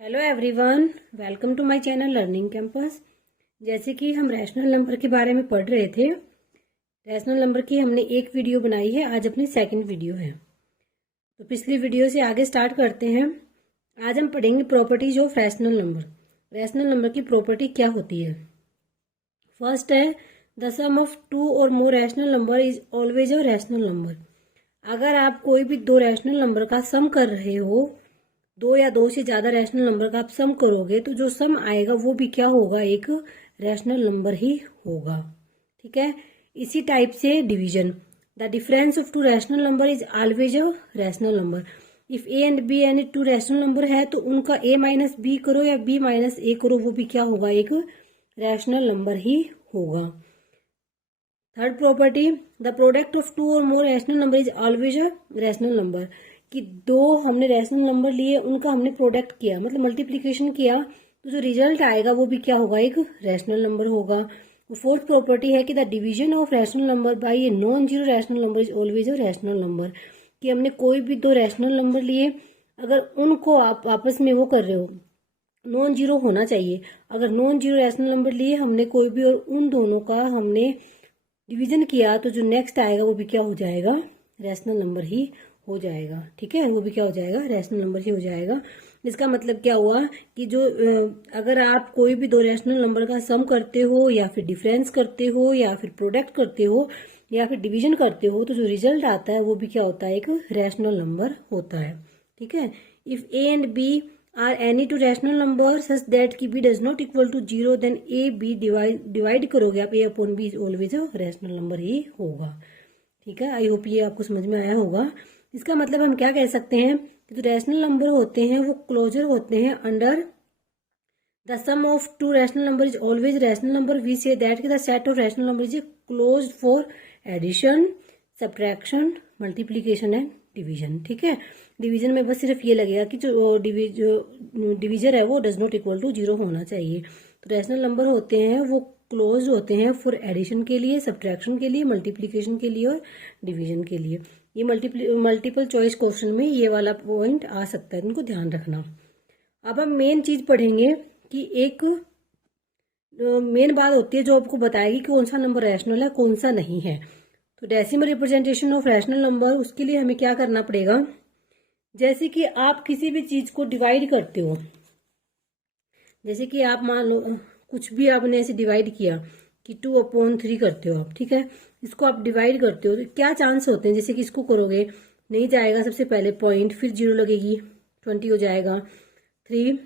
Hello everyone, welcome to my channel learning campus. जैसे कि हम रैशनल नंबर के बारे में पढ़ रहे थे, रैशनल नंबर की हमने एक वीडियो बनाई है, आज अपनी सेकंड वीडियो है। तो पिछली वीडियो से आगे स्टार्ट करते हैं। आज हम पढ़ेंगे properties of rational number. Rational number की प्रॉपर्टी क्या होती है। फर्स्ट है, द सम ऑफ टू और more rational number is always a rational number. अगर आप कोई भी दो रैशनल नंबर का सम कर रहे हो, दो या दो से ज्यादा रैशनल नंबर का आप सम करोगे तो जो सम आएगा वो भी क्या होगा, एक रैशनल नंबर ही होगा। ठीक है। इसी टाइप से division, the difference of two rational number is always a rational number. If A and b and two rational number है तो उनका ए माइनस बी करो या बी माइनस ए करो, वो भी क्या होगा, एक रैशनल नंबर ही होगा। Third property, the product of two और more rational number is always a rational number. कि दो हमने रैशनल नंबर लिए, उनका हमने प्रोडक्ट किया, मतलब मल्टीप्लिकेशन किया, तो जो रिजल्ट आएगा वो भी क्या होगा, एक रैशनल नंबर होगा। फोर्थ प्रॉपर्टी है कि the division of rational number by a non zero rational number is always a rational number. कि हमने कोई भी दो रैशनल नंबर लिए, अगर उनको आप आपस में वो कर रहे हो, नॉन जीरो होना चाहिए। अगर नॉन जीरो रैशनल नंबर लिए हमने कोई भी और उन दोनों का हमने डिवीजन किया, तो जो नेक्स्ट आएगा वो भी क्या हो जाएगा, रैशनल नंबर ही हो जाएगा। ठीक है, वो भी क्या हो जाएगा, रैशनल नंबर ही हो जाएगा। इसका मतलब क्या हुआ कि जो अगर आप कोई भी दो रैशनल नंबर का सम करते हो या फिर डिफरेंस करते हो या फिर प्रोडक्ट करते हो या फिर डिवीजन करते हो, तो जो रिजल्ट आता है वो भी क्या होता है, एक रैशनल नंबर होता है। ठीक है। If A and B are any two rational number such that की B does not equal to zero, then A B divide करोगे आप, A upon B is always a rational number ही होगा। ठीक है, आई होप ये आपको समझ में आया होगा। इसका मतलब हम क्या कह सकते हैं कि जो रैशनल नंबर होते हैं वो क्लोजर होते हैं under the sum of two rational number is always rational number. We say that कि the set of rational number is closed for addition, subtraction, multiplication and division. ठीक है। डिवीजन में बस सिर्फ ये लगेगा कि जो डिवीजर है वो does not equal to zero होना चाहिए। तो रैशनल नंबर होते हैं वो क्लोज होते हैं फॉर एडिशन के लिए, सब्ट्रैक्शन के लिए, मल्टीप्लीकेशन के लिए और डिवीजन के लिए। ये मल्टीपल चॉइस क्वेश्चन में ये वाला पॉइंट आ सकता है, इनको ध्यान रखना। अब हम मेन चीज पढ़ेंगे कि एक मेन बात होती है जो आपको बताएगी कि कौन सा नंबर रैशनल है, कौन सा नहीं है। तो decimal representation of rational number, उसके लिए हमें क्या करना पड़ेगा, जैसे कि आप किसी भी चीज को डिवाइड करते हो, जैसे कि आप मान लो कुछ भी आपने ऐसे डिवाइड किया कि 2/3 करते हो आप। ठीक है, इसको आप डिवाइड करते हो तो क्या चांस होते हैं, जैसे कि इसको करोगे नहीं जाएगा, सबसे पहले पॉइंट, फिर जीरो लगेगी, 20 हो जाएगा, 3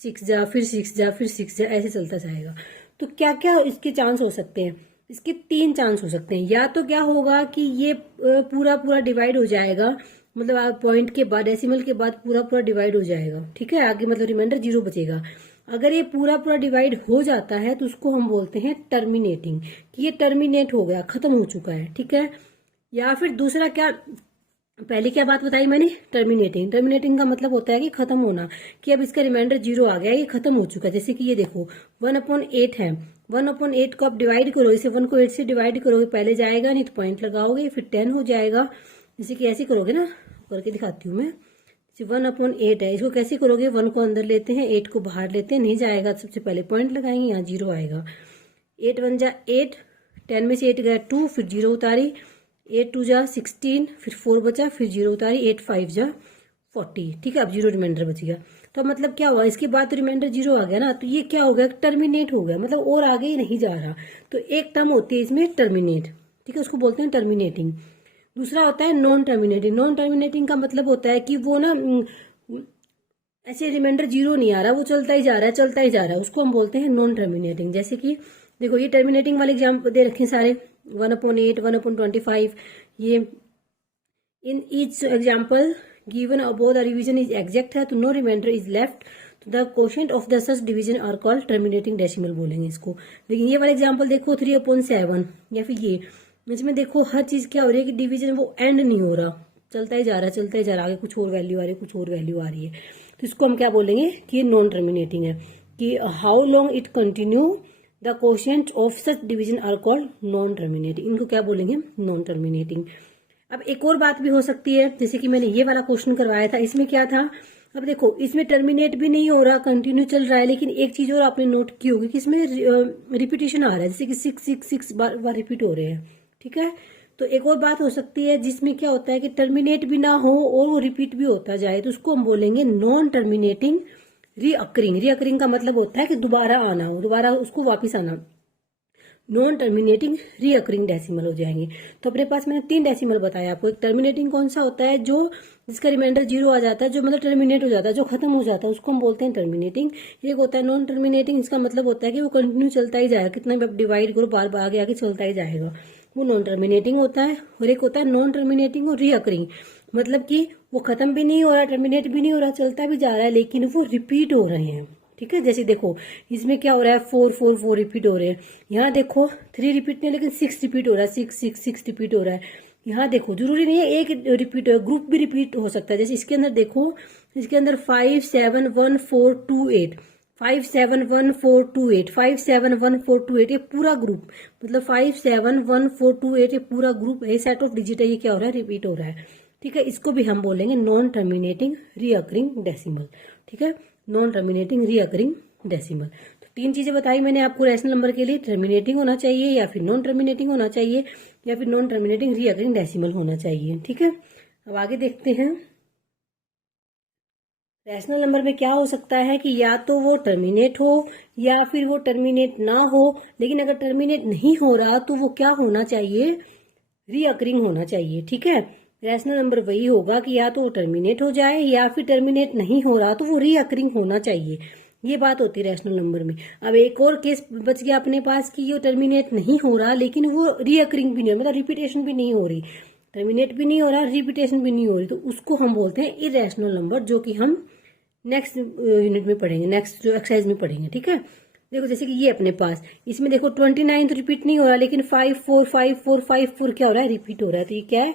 6 जा, फिर 6 जा, फिर 6 जा, ऐसे चलता जाएगा। तो क्या क्या इसके चांस हो सकते हैं, इसके 3 चांस हो सकते हैं। या तो क्या होगा कि ये पूरा पूरा डिवाइड हो जाएगा, मतलब आप पॉइंट के बाद, डेसिमल के बाद पूरा पूरा डिवाइड हो जाएगा। ठीक है, आगे मतलब रिमाइंडर जीरो बचेगा। अगर ये पूरा पूरा डिवाइड हो जाता है तो उसको हम बोलते हैं टर्मिनेटिंग, कि ये टर्मिनेट हो गया, खत्म हो चुका है। ठीक है। या फिर दूसरा क्या, पहले क्या बात बताई मैंने, टर्मिनेटिंग। टर्मिनेटिंग का मतलब होता है कि खत्म होना, कि अब इसका रिमाइंडर जीरो आ गया, ये खत्म हो चुका है। जैसे कि ये देखो 1/8 है, 1/8 को आप डिवाइड करो, इसे 1 को 8 से डिवाइड करोगे, पहले जाएगा नहीं तो पॉइंट लगाओगे, फिर 10 हो जाएगा। जैसे कि ऐसे करोगे ना, करके दिखाती हूँ मैं। 1/8 है, इसको कैसे करोगे, 1 को अंदर लेते हैं, 8 को बाहर लेते हैं, नहीं जाएगा, सबसे पहले पॉइंट लगाएंगे, यहाँ जीरो आएगा। 8 1 जा 8, 10 में से 8 गया 2, फिर जीरो उतारी, 8 2 जा 16, फिर 4 बचा, फिर जीरो उतारी, 8 5 जा 40। ठीक है, अब जीरो रिमाइंडर बच गया। तो मतलब क्या हुआ, इसके बाद तो रिमाइंडर जीरो आ गया ना, तो ये क्या हो गया, टर्मिनेट हो गया, मतलब और आगे ही नहीं जा रहा। तो एक टर्म होती है इसमें टर्मिनेट। ठीक है, उसको बोलते हैं टर्मिनेटिंग। दूसरा होता है नॉन टर्मिनेटिंग। नॉन टर्मिनेटिंग का मतलब होता है कि वो ना ऐसे रिमाइंडर जीरो नहीं आ रहा, वो चलता ही जा रहा है, चलता ही जा रहा है, उसको हम बोलते हैं नॉन टर्मिनेटिंग। जैसे कि देखो ये टर्मिनेटिंग वाले एग्जाम्पल दे रखे सारे, 1/8, 1/25। ये in each example given above the division is exact है, तो नो रिमाइंडर इज लेफ्ट, तो the quotient of the such division are called terminating decimal बोलेंगे इसको। लेकिन ये वाला एग्जाम्पल देखो 3/7, या फिर ये, इसमें देखो हर चीज क्या हो रही है कि डिवीजन वो एंड नहीं हो रहा, चलता ही जा रहा है, चलता ही जा रहा है, आगे कुछ और वैल्यू आ रही है, कुछ और वैल्यू आ रही है। तो इसको हम क्या बोलेंगे कि ये नॉन टर्मिनेटिंग है। कि how long it continue, the quotient of such division are called non terminating, इनको क्या बोलेंगे, नॉन टर्मिनेटिंग। अब एक और बात भी हो सकती है, जैसे कि मैंने ये वाला क्वेश्चन करवाया था, इसमें क्या था, अब देखो इसमें टर्मिनेट भी नहीं हो रहा, कंटिन्यू चल रहा है, लेकिन एक चीज और आपने नोट की होगी कि इसमें रिपीटेशन आ रहा है, जैसे कि 6 बार रिपीट हो रहे हैं। ठीक है, तो एक और बात हो सकती है जिसमें क्या होता है कि टर्मिनेट भी ना हो और वो रिपीट भी होता जाए, तो उसको हम बोलेंगे नॉन टर्मिनेटिंग रीअकरिंग। रीअकरिंग का मतलब होता है कि दोबारा आना हो, दोबारा उसको वापिस आना। नॉन टर्मिनेटिंग रीअकरिंग डेसिमल हो जाएंगे। तो अपने पास मैंने 3 डेसिमल बताया आपको। एक टर्मिनेटिंग कौन सा होता है, जो जिसका रिमाइंडर 0 आ जाता है, जो मतलब टर्मिनेट हो जाता है, जो खत्म हो जाता है, उसको हम बोलते हैं टर्मिनेटिंग। एक होता है नॉन टर्मिनेटिंग, इसका मतलब होता है कि वो कंटिन्यू चलता ही जाएगा, कितना भी आप डिवाइड करो बार बार आगे आगे चलता ही जाएगा, वो नॉन टर्मिनेटिंग होता है। और एक होता है नॉन टर्मिनेटिंग और रीअकरिंग, मतलब कि वो खत्म भी नहीं हो रहा, टर्मिनेट भी नहीं हो रहा, चलता भी जा रहा है, लेकिन वो रिपीट हो रहे हैं। ठीक है, जैसे देखो इसमें क्या हो रहा है, 4 रिपीट हो रहे हैं। यहाँ देखो 3 रिपीट नहीं, लेकिन 6 रिपीट हो रहा है, 6 रिपीट हो रहा है। यहाँ देखो जरूरी नहीं है एक रिपीट हो, ग्रुप भी रिपीट हो सकता है। जैसे इसके अंदर देखो, इसके अंदर 5 7 1 4 2 8, 5 7 1 4 2 8, 5 7 1 4 2 8, ये पूरा ग्रुप, मतलब 5 7 1 4 2 8 ये पूरा ग्रुप है, सेट ऑफ डिजिट है, ये क्या हो रहा है, रिपीट हो रहा है। ठीक है, इसको भी हम बोलेंगे नॉन टर्मिनेटिंग रीअकरिंग डेसिमल। ठीक है, नॉन टर्मिनेटिंग रीअकरिंग डेसिमल। तो 3 चीजें बताई मैंने आपको रैशनल नंबर के लिए, टर्मिनेटिंग होना चाहिए या फिर नॉन टर्मिनेटिंग होना चाहिए या फिर नॉन टर्मिनेटिंग रीअकरिंग डेसिमल होना चाहिए। ठीक है, अब आगे देखते हैं। रैशनल नंबर में क्या हो सकता है कि या तो वो टर्मिनेट हो या फिर वो टर्मिनेट ना हो, लेकिन अगर टर्मिनेट नहीं हो रहा तो वो क्या होना चाहिए, रीअकरिंग होना चाहिए। ठीक है, रैशनल नंबर वही होगा कि या तो वो टर्मिनेट हो जाए या फिर टर्मिनेट नहीं हो रहा तो वो रीअकरिंग होना चाहिए। ये बात होती है रैशनल नंबर में। अब एक और केस बच गया अपने पास कि ये टर्मिनेट नहीं हो रहा लेकिन वो रीअकरिंग भी नहीं हो, मतलब रिपीटेशन भी नहीं हो रही, टर्मिनेट भी नहीं हो रहा, रिपीटेशन भी नहीं हो रही, तो उसको हम बोलते हैं इरेशनल नंबर, जो कि हम नेक्स्ट यूनिट में पढ़ेंगे, नेक्स्ट जो एक्सरसाइज में पढ़ेंगे। ठीक है, देखो जैसे कि ये अपने पास, इसमें देखो 29 तो रिपीट नहीं हो रहा, लेकिन 5 4 5 4 5 4 क्या हो रहा है, रिपीट हो रहा है, तो ये क्या है,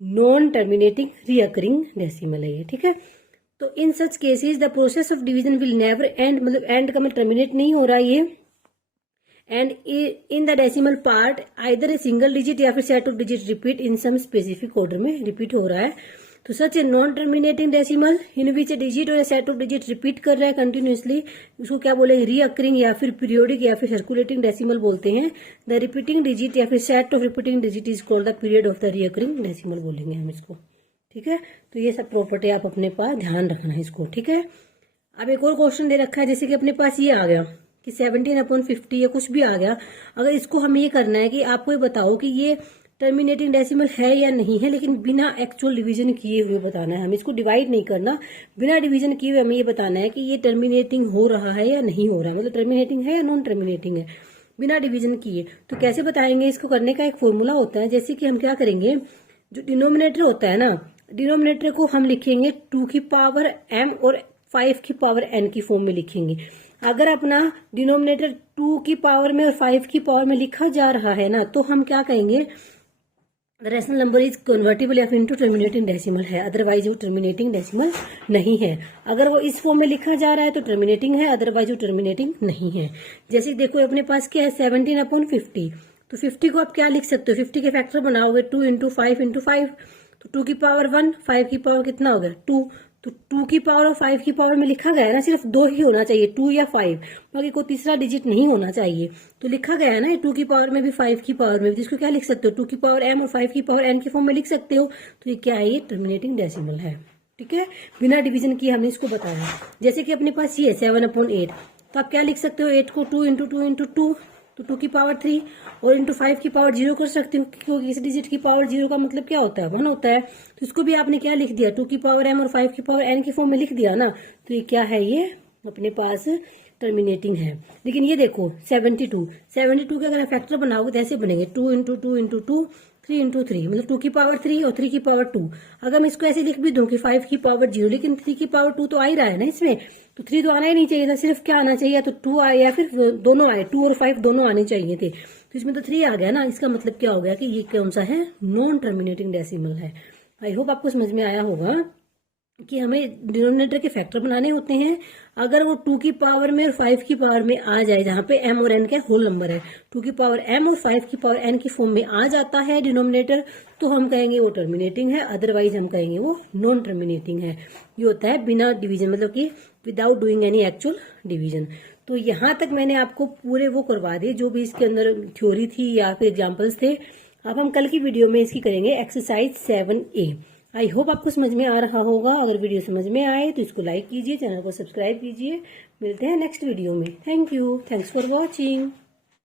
नॉन टर्मिनेटिंग रीअकरिंग डेसिमल है ये। ठीक है, तो in such cases the process of division will never end, मतलब एंड का मतलब टर्मिनेट नहीं हो रहा ये, and in the decimal part either a single digit या फिर set of digit repeat in some specific order में रिपीट हो रहा है। तो such a non terminating decimal in which a digit और सेट ऑफ डिजिट रिपीट कर रहा है कंटिन्यूसली, उसको क्या बोलेंगे, रीअकरिंग या फिर पीरियोडिक या फिर सर्कुलेटिंग डेसिमल बोलते हैं। द रिपीटिंग डिजिट या फिर set of repeating digit is called the period of the recurring decimal बोलेंगे हम इसको। ठीक है, तो ये सब प्रॉपर्टी आप अपने पास ध्यान रखना है इसको। ठीक है, अब एक और क्वेश्चन दे रखा है, जैसे कि अपने पास ये आ गया कि 17/50 या कुछ भी आ गया, अगर इसको हमें ये करना है कि आपको ये बताओ कि ये टर्मिनेटिंग डेसिमल है या नहीं है, लेकिन बिना एक्चुअल डिवीजन किए हुए बताना है, हमें इसको डिवाइड नहीं करना, बिना डिवीजन किए हुए हमें ये बताना है कि ये टर्मिनेटिंग हो रहा है या नहीं हो रहा है, मतलब टर्मिनेटिंग है या नॉन टर्मिनेटिंग है, बिना डिवीजन किए। तो कैसे बताएंगे, इसको करने का एक फॉर्मूला होता है। जैसे कि हम क्या करेंगे, जो डिनोमिनेटर होता है ना, डिनोमिनेटर को हम लिखेंगे 2 की पावर m और 5 की पावर n की फॉर्म में लिखेंगे। अगर अपना डिनोमिनेटर 2 की पावर में और 5 की पावर में लिखा जा रहा है ना, तो हम क्या कहेंगे, रैशनल नंबर इज कन्वर्टेबल या फिर इनटू टर्मिनेटिंग डेसिमल है, अदरवाइज वो टर्मिनेटिंग डेसिमल नहीं है। अगर वो इस फॉर्म में लिखा जा रहा है तो टर्मिनेटिंग है, अदरवाइज वो टर्मिनेटिंग नहीं है। जैसे देखो अपने पास क्या है, 17/50, तो 50 को आप क्या लिख सकते हो, 50 के फैक्टर बनाओगे 2 × 5 × 5, तो 2 की पावर 1, 5 की पावर कितना हो गया 2, तो 2 की पावर और 5 की पावर में लिखा गया है ना, सिर्फ 2 ही होना चाहिए, 2 या 5, बाकी कोई तीसरा डिजिट नहीं होना चाहिए। तो लिखा गया है ना 2 की पावर में भी 5 की पावर में भी, जिसको क्या लिख सकते हो, 2 की पावर m और 5 की पावर n की फॉर्म में लिख सकते हो। तो ये क्या है, ये टर्मिनेटिंग डेसिमल है। ठीक है, बिना डिवीजन किए हमने इसको बताया। जैसे कि अपने पास ये 7/8, तो आप क्या लिख सकते हो, 8 को 2 × 2 × 2, तो 2 की पावर 3 और इंटू 5 की पावर 0 कर सकते हो, क्योंकि इस डिजिट की पावर 0 का मतलब क्या होता है, 1 होता है। तो इसको भी आपने क्या लिख दिया, 2 की पावर m और 5 की पावर n की फॉर्म में लिख दिया ना, तो ये क्या है, ये अपने पास टर्मिनेटिंग है। लेकिन ये देखो 72 के अगर फैक्टर बनाओगे तो ऐसे बनेंगे 2 × 2 × 2 3 × 3, मतलब 2 की पावर 3 और 3 की पावर 2। अगर मैं इसको ऐसे लिख भी दूं कि 5 की पावर 0, लेकिन 3 की पावर 2 तो आ ही रहा है ना इसमें, तो 3 तो आना ही नहीं चाहिए था, सिर्फ क्या आना चाहिए, तो 2 आए या फिर दोनों आए, 2 और 5 दोनों आने चाहिए थे, तो इसमें तो 3 आ गया ना। इसका मतलब क्या हो गया कि ये कौन सा है, नॉन टर्मिनेटिंग डेसिमल है। आई होप आपको समझ में आया होगा। कि हमें डिनोमिनेटर के फैक्टर बनाने होते हैं। अगर वो 2 की पावर में और 5 की पावर में आ जाए, जहां पे m और n का होल नंबर है, 2 की पावर m और 5 की पावर n की फॉर्म में आ जाता है डिनोमिनेटर, तो हम कहेंगे वो टर्मिनेटिंग है, अदरवाइज हम कहेंगे वो नॉन टर्मिनेटिंग है। ये होता है बिना डिवीजन, मतलब कि without doing any actual division. तो यहाँ तक मैंने आपको पूरे वो करवा दिए जो भी इसके अंदर थ्योरी थी या फिर एग्जाम्पल्स थे। अब हम कल की वीडियो में इसकी करेंगे एक्सरसाइज 7A। आई होप आपको समझ में आ रहा होगा। अगर वीडियो समझ में आए तो इसको लाइक कीजिए, चैनल को सब्सक्राइब कीजिए। मिलते हैं नेक्स्ट वीडियो में। Thank you, thanks for watching.